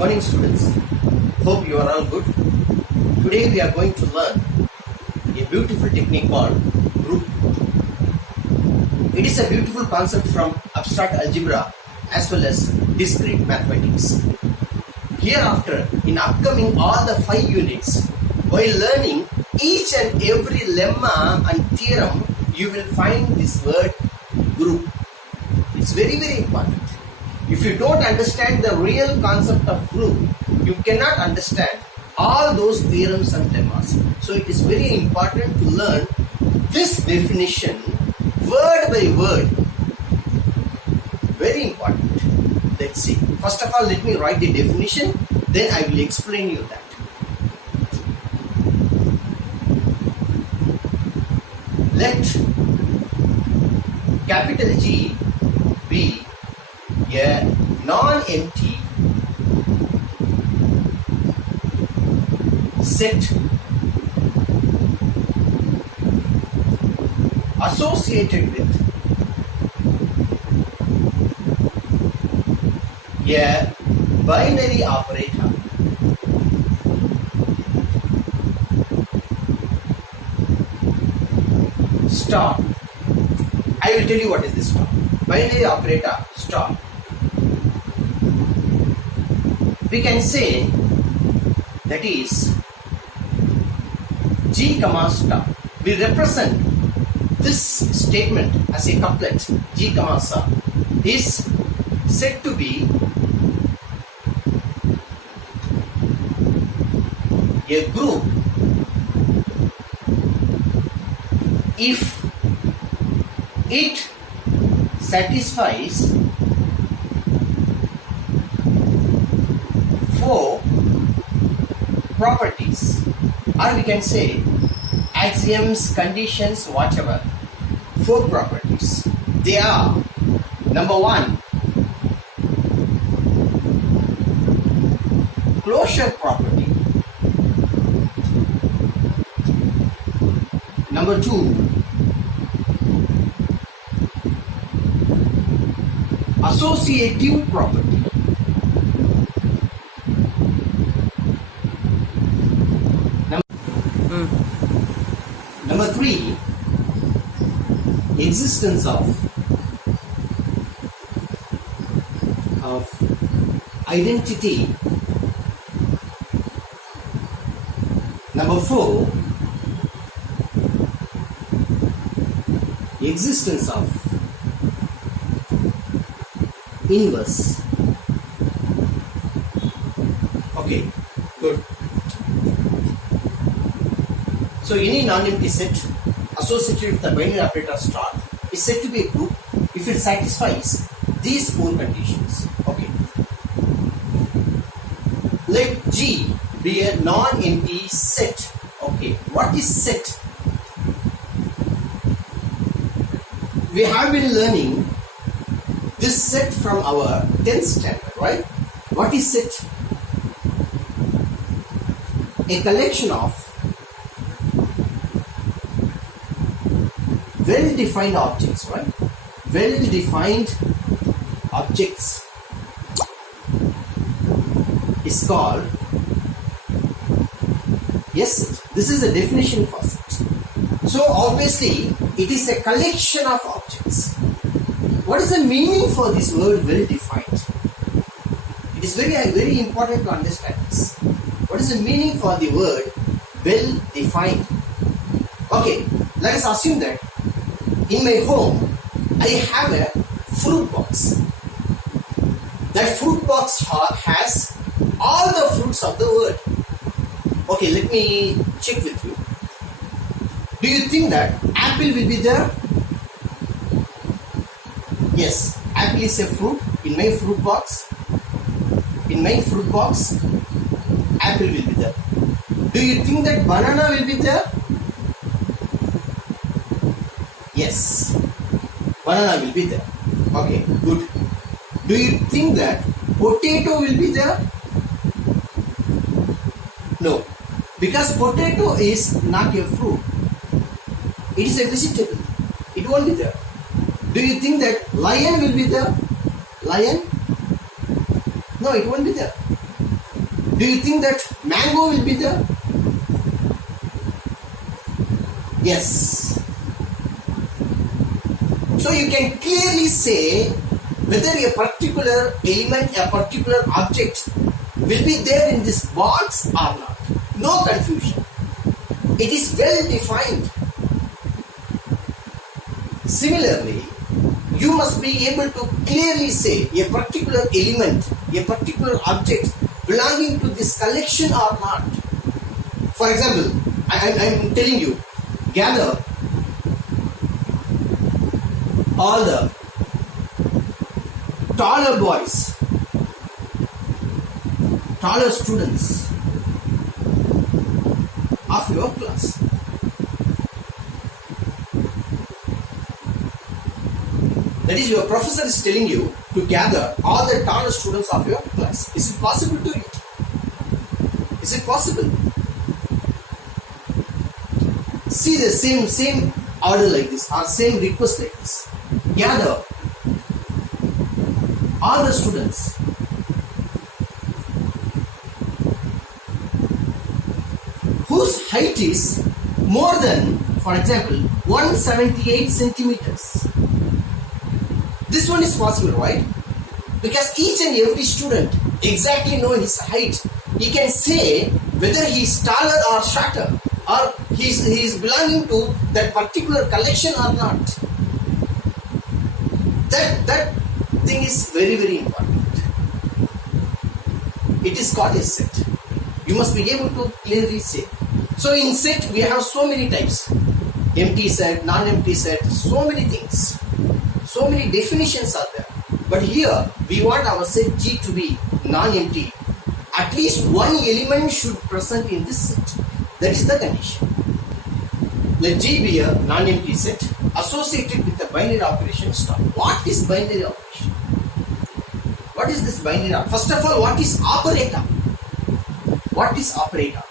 morning, students. Hope you are all good. Today we are going to learn a beautiful technique called group. It is a beautiful concept from abstract algebra as well as discrete mathematics. Hereafter, in upcoming all the 5 units, while learning each and every lemma and theorem, you will find this word group. It's very, very important. If you don't understand the real concept of group, you cannot understand all those theorems and lemmas. So it is very important to learn this definition word by word. Very important. Let's see. First of all, let me write the definition, then I will explain you that. Let capital G be a non-empty set associated with a binary operator star. I will tell you what is this star. Binary operator star. We can say that is G comma star. We represent this statement as a couplet G comma star is said to be a group if it satisfies 4 properties, or we can say axioms, conditions, whatever. 4 properties. They are: number 1, closure property; number 2, associative property; number 3, existence of identity; number 4, existence of inverse. Okay, good. So any non-empty set associated with the binary operator star is said to be a group if it satisfies these 4 conditions. Okay. Let G be a non-empty set. Okay. What is set? We have been learning this set from our 10th standard, right? What is set? A collection of well-defined objects, right? Well-defined objects is called a set. This is the definition for set. So obviously, it is a collection of objects. What is the meaning for this word well-defined? It is very, very important to understand this. What is the meaning for the word well-defined? Okay, let us assume that in my home, I have a fruit box. That fruit box has all the fruits of the world. Okay, let me check with you. Do you think that apple will be there? Yes, apple is a fruit in my fruit box. In my fruit box, apple will be there. Do you think that banana will be there? Yes, banana will be there. Okay, good. Do you think that potato will be there? No, because potato is not a fruit. It is a vegetable. It won't be there. Do you think that lion will be there? Lion? No, it won't be there. Do you think that mango will be there? Yes. So you can clearly say whether a particular element, a particular object will be there in this box or not. No confusion. It is well defined. Similarly, you must be able to clearly say a particular element, a particular object belonging to this collection or not. For example, I am telling you, gather all the taller boys, taller students of your class. That is, your professor is telling you to gather all the taller students of your class. Is it possible to you? Is it possible? See the same order like this, or same request like this. Gather all the students. Whose height is more than, for example, 178 centimeters. This one is possible, right? Because each and every student exactly know his height. He can say whether he is taller or shorter, or he is belonging to that particular collection or not. That thing is very, very important. It is called a set. You must be able to clearly say. So in set we have so many types. Empty set, non-empty set, so many things. So many definitions are there. But here we want our set G to be non-empty. At least one element should present in this set. That is the condition. Let G be a non-empty set associated with the binary operation star. What is binary operation? What is this binary operation? First of all, what is operator? What is operator?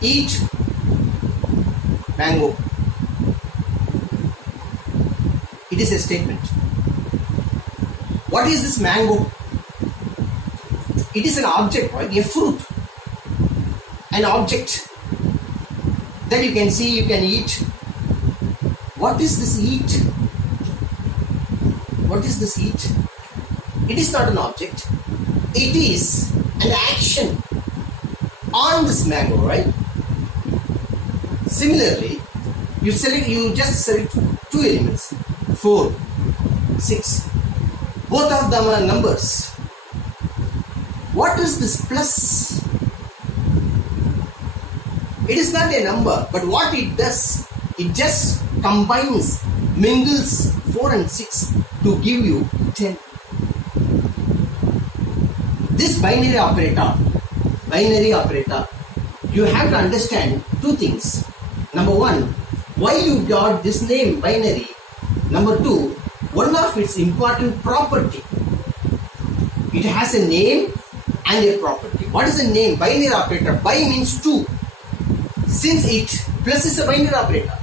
Eat mango. It is a statement. What is this mango? It is an object, right? A fruit. An object that you can see, you can eat. What is this eat? What is this eat? It is not an object. It is an action on this mango, right? Similarly, you just select two elements, 4, 6. Both of them are numbers. What is this plus? It is not a number, but what it does, it just combines, mingles 4 and 6 to give you 10. This binary operator, you have to understand two things. Number one, why you got this name binary. Number two, one of its important property. It has a name and a property. What is the name? Binary operator. Bi means 2. Since it plus is a binary operator,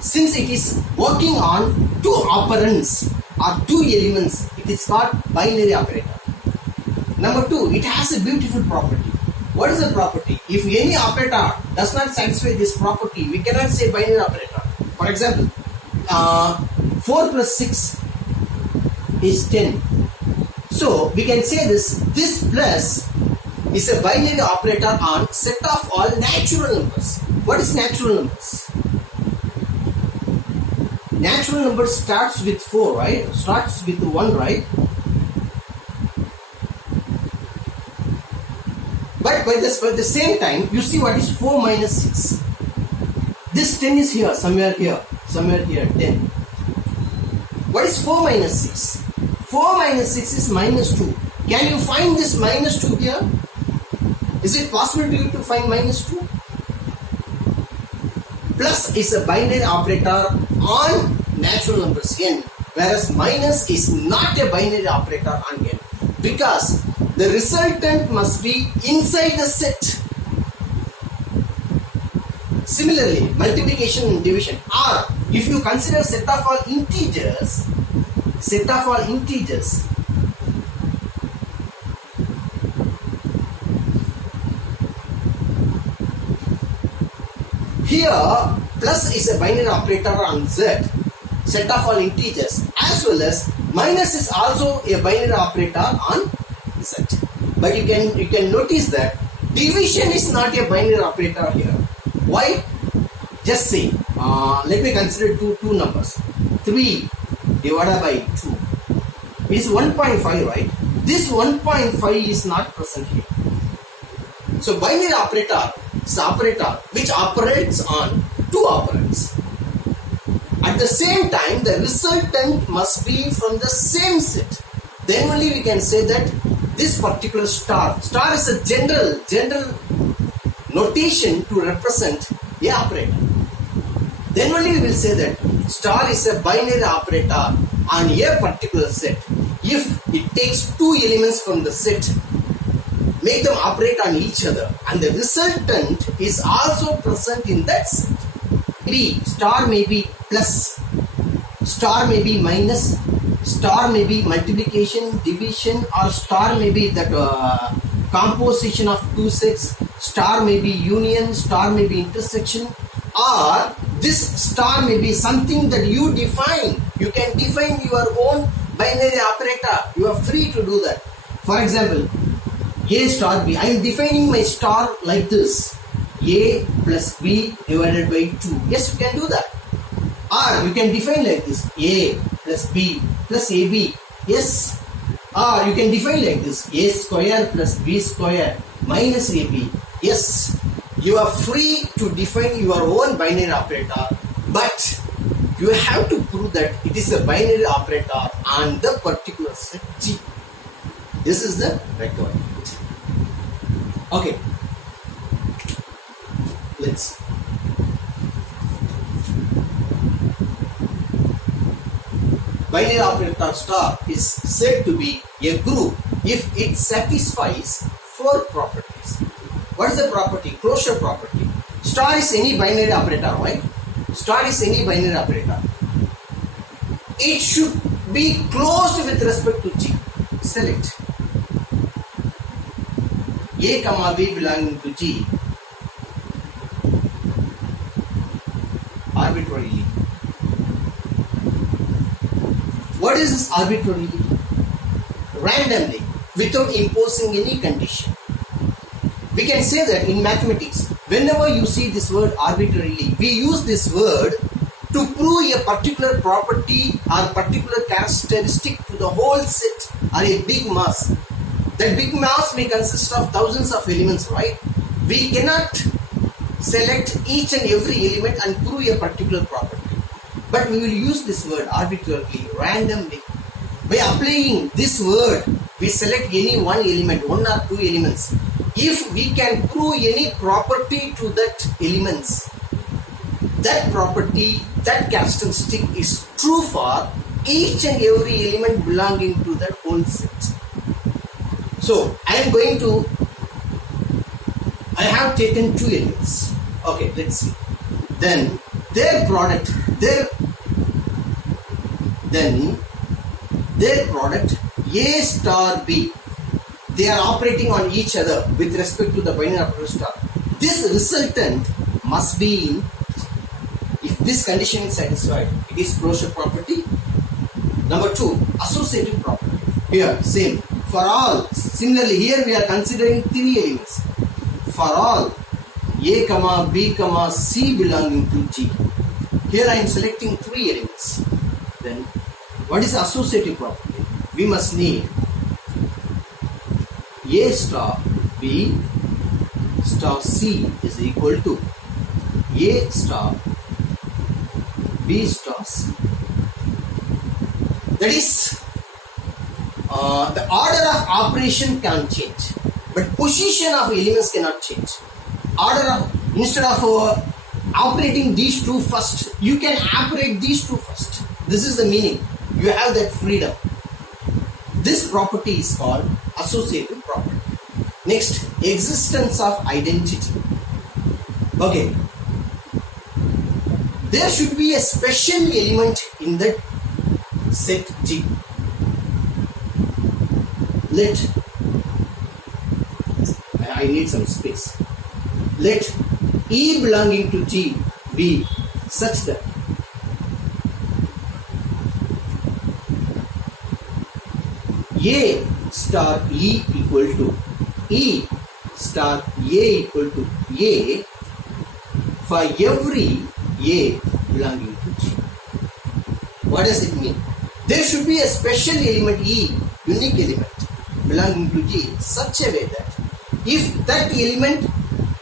since it is working on 2 operands or 2 elements, it is called binary operator. Number 2, it has a beautiful property. What is the property? If any operator does not satisfy this property, we cannot say binary operator. For example, 4 plus 6 is 10. So we can say this plus is a binary operator on set of all natural numbers. What is natural numbers? Natural number starts with 4, right? Starts with 1, right? But by the same time, you see what is 4 minus 6. This 10 is here, somewhere here, 10. What is 4 minus 6? 4 minus 6 is minus 2. Can you find this minus 2 here? Is it possible to you to find minus 2? Plus is a binary operator on natural numbers n, whereas minus is not a binary operator on n, because the resultant must be inside the set. Similarly, multiplication and division, or if you consider set of all integers, set of all integers. Here, plus is a binary operator on Z, set of all integers, as well as minus is also a binary operator on Z. But you can notice that division is not a binary operator here. Why? Just say, let me consider two numbers. 3 divided by 2 is 1.5, right? This 1.5 is not present here. So binary operator is the operator which operates on two operands. At the same time, the resultant must be from the same set. Then only we can say that this particular star is a general notation to represent a operator. Then only we will say that star is a binary operator on a particular set. If it takes two elements from the set, make them operate on each other, and the resultant is also present in that set. Maybe star may be plus, star may be minus, star may be multiplication, division, or star may be the composition of two sets, star may be union, star may be intersection, or this star may be something that you define. You can define your own binary operator. You are free to do that. For example, A star B. I am defining my star like this. A plus B divided by 2. Yes, you can do that. Or you can define like this. A plus B plus AB. Yes. Or you can define like this. A square plus B square minus AB. Yes. You are free to define your own binary operator, but you have to prove that it is a binary operator on the particular set G. This is the requirement. Okay. Let's binary operator star is said to be a group if it satisfies four properties. What is the property? Closure property. Star is any binary operator, right? Star is any binary operator. It should be closed with respect to G. Select A comma B belonging to G arbitrarily. What is this arbitrarily? Randomly, without imposing any condition. We can say that in mathematics, whenever you see this word arbitrarily, we use this word to prove a particular property or particular characteristic to the whole set or a big mass. That big mass may consist of thousands of elements, right? We cannot select each and every element and prove a particular property. But we will use this word arbitrarily, randomly. By applying this word, we select any one element, one or two elements. If we can prove any property to that elements, that property, that characteristic is true for each and every element belonging to that whole set. So, I have taken two elements. Okay, let's see. Then, their product, A star B, they are operating on each other with respect to the binary operator star. This resultant must be in, if this condition is satisfied, it is closure property. Number 2, associative property. Here, same. For all, similarly here we are considering three elements. For all A comma B comma C belonging to G. Here I am selecting three elements. Then, what is associative property? We must need A star B star C is equal to A star B star C. That is, the order of operation can change, but position of elements cannot change. Instead of operating these two first, you can operate these two first. This is the meaning. You have that freedom. This property is called associative property. Next, existence of identity. Okay. There should be a special element in that set G. Let, I need some space. Let E belonging to G be such that A star E equal to E star A equal to A for every A belonging to G. What does it mean? There should be a special element E, unique element belonging to G, such a way that if that element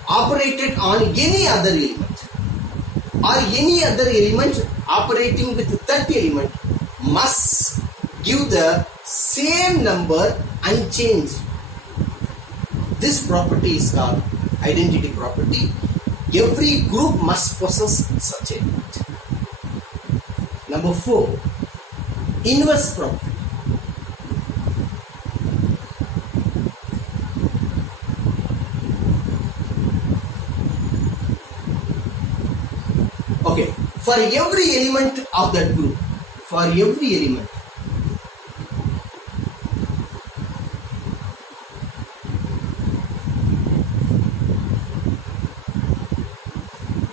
operated on any other element or any other element operating with that element must give the same number unchanged. This property is called identity property. Every group must possess such element. Number 4, inverse property. Okay, for every element of that group, for every element,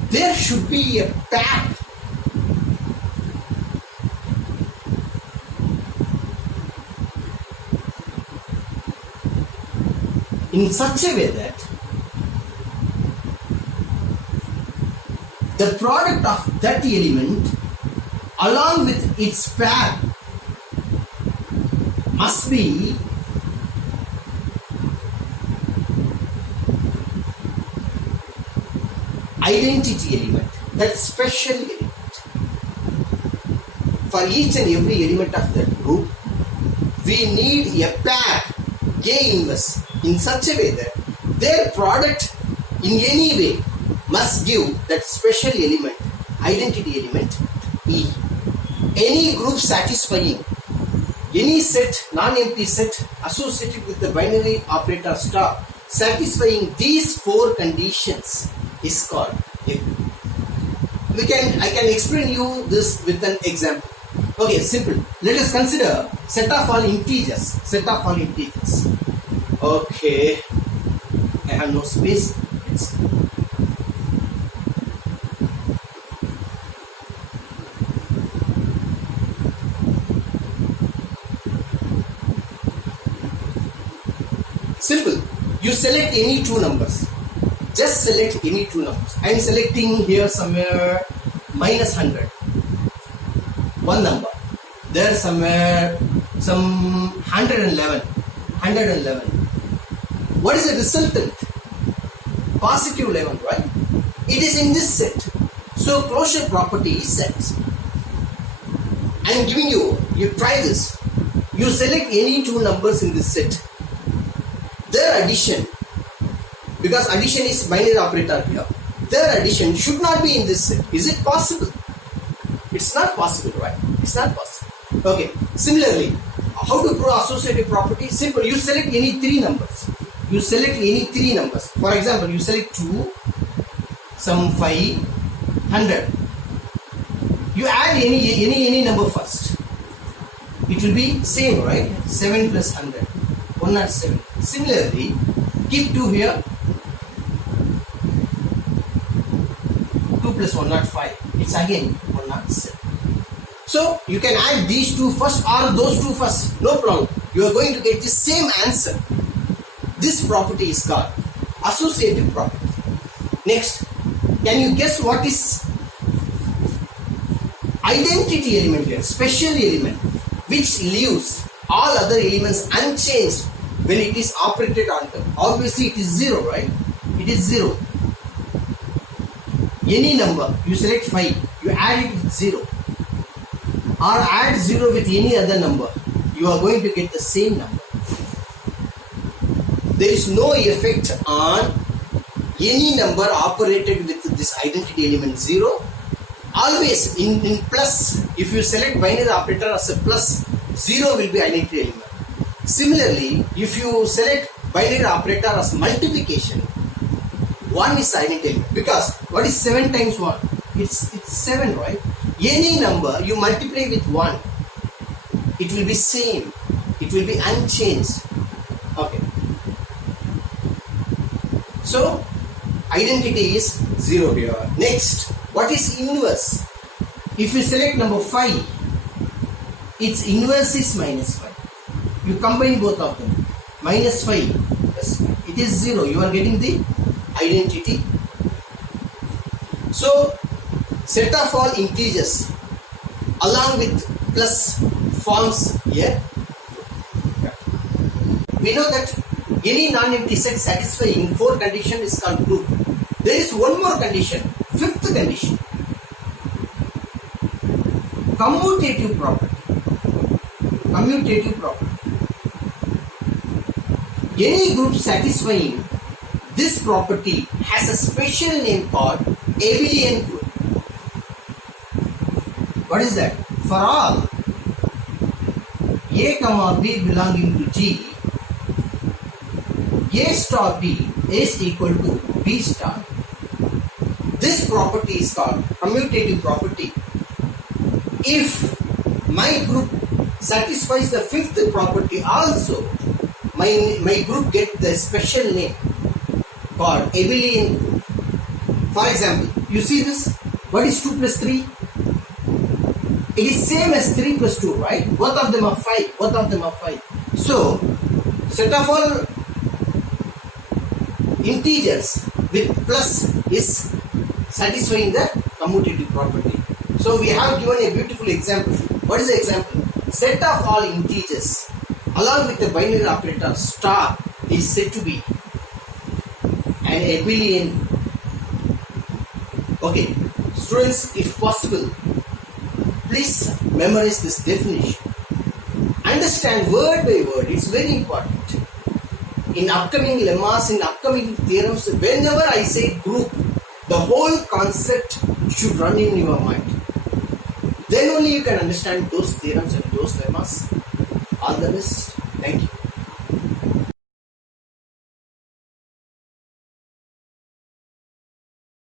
there should be a pair in such a way that the product of that element along with its pair must be identity element, that special element. For each and every element of that group, we need a pair A inverse in such a way that their product in any way must give that special element, identity element E. Any group satisfying any set, non-empty set associated with the binary operator star satisfying these 4 conditions is called a group. I can explain you this with an example. Okay, simple. Let us consider set of all integers. Set of all integers. Okay, I have no space. Simple. You select any 2 numbers. Just select any 2 numbers. I am selecting here somewhere minus 100. One number. There somewhere some 111. 111. What is the resultant? Positive 11, right? It is in this set. So closure property is set. I am giving you try this. You select any 2 numbers in this set. Their addition, because addition is binary operator here, their addition should not be in this set. Is it possible? It's not possible, right? It's not possible. Okay. Similarly, how to prove associative property? Simple. You select any 3 numbers. You select any 3 numbers. For example, you select 2, some 5, 100. You add any number first. It will be same, right? 7 plus 100. 107. Similarly, keep 2 here. 2 plus 105. It's again 107. So you can add these 2 first or those 2 first. No problem. You are going to get the same answer. This property is called associative property. Next, can you guess what is identity element here? Special element which leaves all other elements unchanged when it is operated on them. Obviously it is 0, right? It is 0. Any number, you select 5, you add it with 0 or add 0 with any other number, you are going to get the same number. There is no effect on any number operated with this identity element 0. Always in plus, if you select binary operator as a plus, 0 will be identity element. Similarly, if you select binary operator as multiplication, 1 is identity element. Because what is 7 times 1? It's 7, right? Any number you multiply with 1, It will be same. It will be unchanged. Okay. So identity is 0 here. Next, what is inverse? If you select number 5, its inverse is minus 5. You combine both of them. Minus 5 plus 5. It is 0. You are getting the identity. So set of all integers along with plus forms here. We know that any non-empty set satisfying 4 conditions is called group. There is one more condition, 5th condition. Commutative property. Commutative property. Any group satisfying this property has a special name called abelian group. What is that? For all A comma B belonging to G, A star B is equal to B star. This property is called commutative property. If my group satisfies the 5th property also, my group get the special name called abelian group. For example, you see this? What is 2 plus 3? It is same as 3 plus 2, right? Both of them are 5. Both of them are 5. So, set of all integers with plus is satisfying the commutative property. So, we have given a beautiful example. What is the example? Set of all integers along with the binary operator star is said to be an abelian. Okay, students, if possible, please memorize this definition. Understand word by word. It's very important. In upcoming lemmas, in upcoming theorems, whenever I say group, the whole concept should run in your mind. Then only you can understand those theorems and those lemmas. All the best. Thank you.